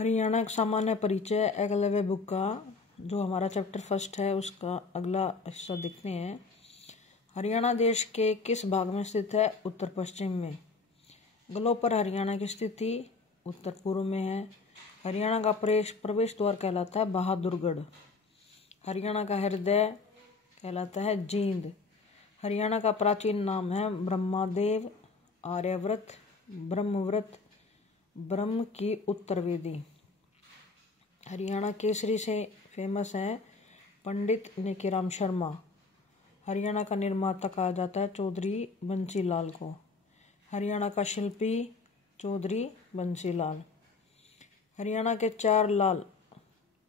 हरियाणा एक सामान्य परिचय एकलव्य बुक का जो हमारा चैप्टर फर्स्ट है उसका अगला हिस्सा देखते हैं। हरियाणा देश के किस भाग में स्थित है? उत्तर पश्चिम में। ग्लोब पर हरियाणा की स्थिति उत्तर पूर्व में है। हरियाणा का प्रवेश द्वार कहलाता है बहादुरगढ़। हरियाणा का हृदय कहलाता है जींद। हरियाणा का प्राचीन नाम है ब्रह्मादेव, आर्यव्रत, ब्रह्मव्रत, ब्रह्म की उत्तरवेदी। हरियाणा केसरी से फेमस है पंडित नेकीराम शर्मा। हरियाणा का निर्माता कहा जाता है चौधरी बंसीलाल को। हरियाणा का शिल्पी चौधरी बंसीलाल। हरियाणा के चार लाल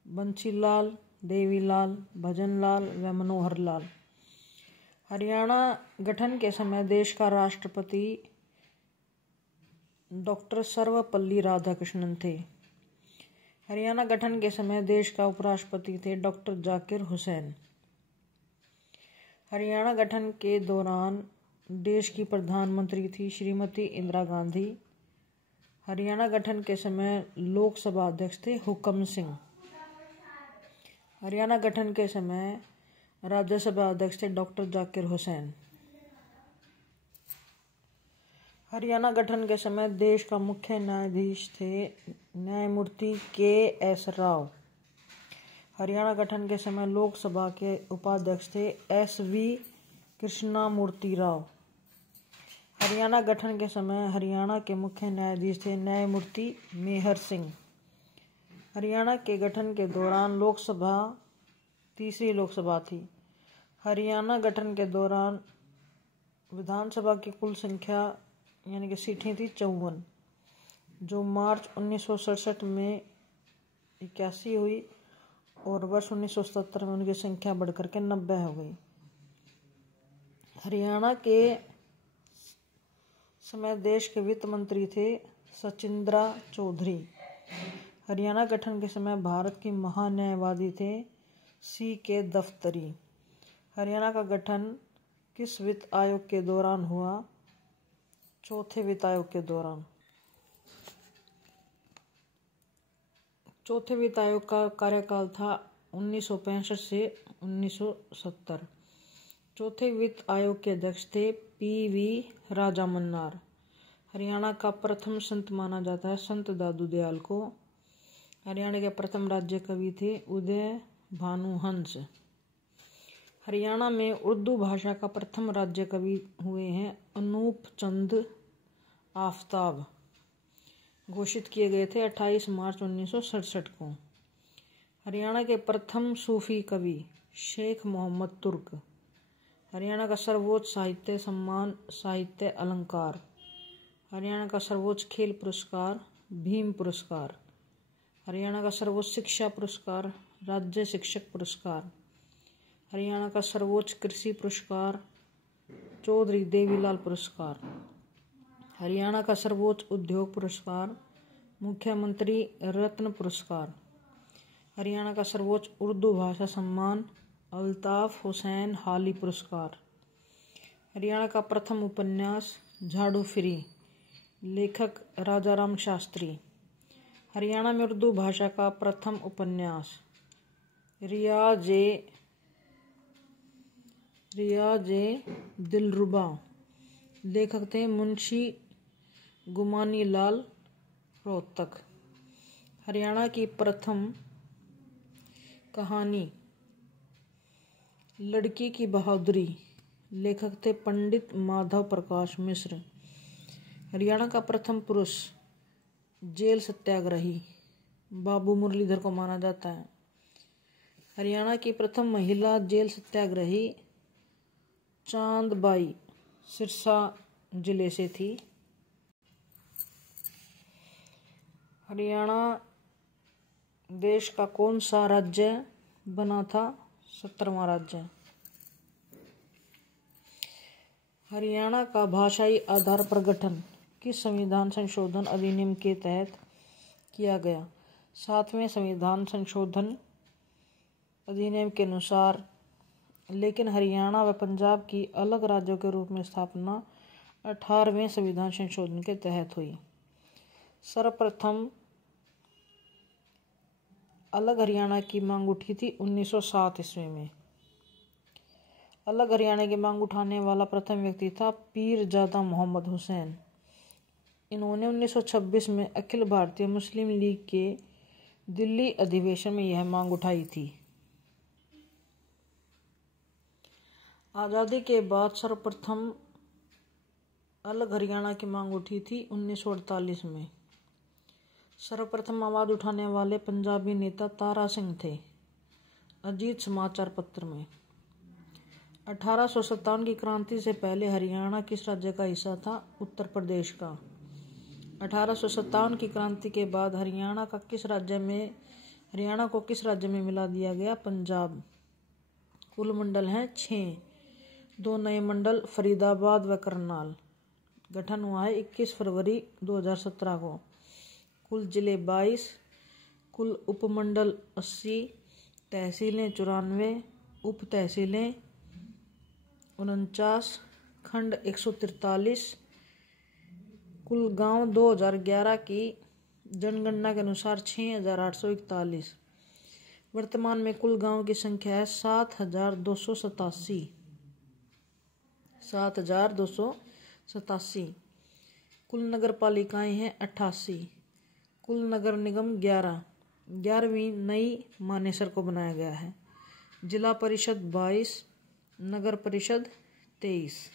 बंसीलाल, देवीलाल, भजनलाल व मनोहर लाल। हरियाणा गठन के समय देश का राष्ट्रपति डॉक्टर सर्वपल्ली राधाकृष्णन थे। हरियाणा गठन के समय देश का उपराष्ट्रपति थे डॉक्टर जाकिर हुसैन। हरियाणा गठन के दौरान देश की प्रधानमंत्री थी श्रीमती इंदिरा गांधी। हरियाणा गठन के समय लोकसभा अध्यक्ष थे हुकम सिंह। हरियाणा गठन के समय राज्यसभा अध्यक्ष थे डॉक्टर जाकिर हुसैन। हरियाणा गठन के समय देश का मुख्य न्यायाधीश थे न्यायमूर्ति के.एस. राव। हरियाणा गठन के समय लोकसभा के उपाध्यक्ष थे एस.वी. कृष्णमूर्ति राव। हरियाणा गठन के समय हरियाणा के मुख्य न्यायाधीश थे न्यायमूर्ति मेहर सिंह। हरियाणा के गठन के दौरान लोकसभा तीसरी लोकसभा थी। हरियाणा गठन के दौरान विधानसभा की कुल संख्या यानी कि सीटें थी 54, जो मार्च 1967 में 81 हुई और वर्ष 1977 में उनकी संख्या बढ़कर के 90 हो गई। हरियाणा के समय देश के वित्त मंत्री थे सचिंद्रा चौधरी। हरियाणा गठन के समय भारत की महान्यायवादी थे C.K. दफ्तरी। हरियाणा का गठन किस वित्त आयोग के दौरान हुआ? चौथे वित्त आयोग के दौरान। चौथे वित्त आयोग का कार्यकाल था 1965 से 1970। चौथे वित्त आयोग के अध्यक्ष थे P.V. राजामन्नार। हरियाणा का प्रथम संत माना जाता है संत दादू दयाल को। हरियाणा के प्रथम राज्य कवि थे उदय भानुहंस। हरियाणा में उर्दू भाषा का प्रथम राज्य कवि हुए हैं अनूप चंद आफ्ताब। घोषित किए गए थे 28 मार्च 1967 को। हरियाणा के प्रथम सूफी कवि शेख मोहम्मद तुर्क। हरियाणा का सर्वोच्च साहित्य सम्मान साहित्य अलंकार। हरियाणा का सर्वोच्च खेल पुरस्कार भीम पुरस्कार। हरियाणा का सर्वोच्च शिक्षा पुरस्कार राज्य शिक्षक पुरस्कार। हरियाणा का सर्वोच्च कृषि पुरस्कार चौधरी देवीलाल पुरस्कार। हरियाणा का सर्वोच्च उद्योग पुरस्कार मुख्यमंत्री रत्न पुरस्कार। हरियाणा का सर्वोच्च उर्दू भाषा सम्मान अल्ताफ हुसैन हाली पुरस्कार। हरियाणा का प्रथम उपन्यास झाड़ू फ्री, लेखक राजाराम शास्त्री। हरियाणा में उर्दू भाषा का प्रथम उपन्यास रियाज़े दिलरुबा, लेखक थे मुंशी गुमानी लाल रोहतक। हरियाणा की प्रथम कहानी लड़की की बहादुरी, लेखक थे पंडित माधव प्रकाश मिश्र। हरियाणा का प्रथम पुरुष जेल सत्याग्रही बाबू मुरलीधर को माना जाता है। हरियाणा की प्रथम महिला जेल सत्याग्रही चांदबाई सिरसा जिले से थी। हरियाणा देश का कौन सा राज्य बना था? 17वां राज्य। हरियाणा का भाषाई आधार पर गठन किस संविधान संशोधन अधिनियम के तहत किया गया? 7वें संविधान संशोधन अधिनियम के अनुसार, लेकिन हरियाणा व पंजाब की अलग राज्यों के रूप में स्थापना 18वें संविधान संशोधन के तहत हुई। सर्वप्रथम अलग हरियाणा की मांग उठी थी 1907 ईस्वी में। अलग हरियाणा की मांग उठाने वाला प्रथम व्यक्ति था पीरजादा मोहम्मद हुसैन। इन्होंने 1926 में अखिल भारतीय मुस्लिम लीग के दिल्ली अधिवेशन में यह मांग उठाई थी। आज़ादी के बाद सर्वप्रथम अलग हरियाणा की मांग उठी थी 1948 में। सर्वप्रथम आवाज उठाने वाले पंजाबी नेता तारा सिंह थे। अजीत समाचार पत्र में 1857 की क्रांति से पहले हरियाणा किस राज्य का हिस्सा था? उत्तर प्रदेश का। 1857 की क्रांति के बाद हरियाणा को किस राज्य में मिला दिया गया? पंजाब। कुल मंडल हैं 6, 2 नए मंडल फरीदाबाद व करनाल। गठन हुआ है 21 फरवरी 2017 को। कुल जिले 22, कुल उपमंडल 80, तहसीलें 94, उप तहसीलें 49, खंड 143। कुल गांव 2011 की जनगणना के अनुसार 6841। वर्तमान में कुल गांव की संख्या है 7287। 7287। कुल नगर पालिकाएं हैं 88। कुल नगर निगम 11। 11वीं नई मानेसर को बनाया गया है। जिला परिषद 22, नगर परिषद 23।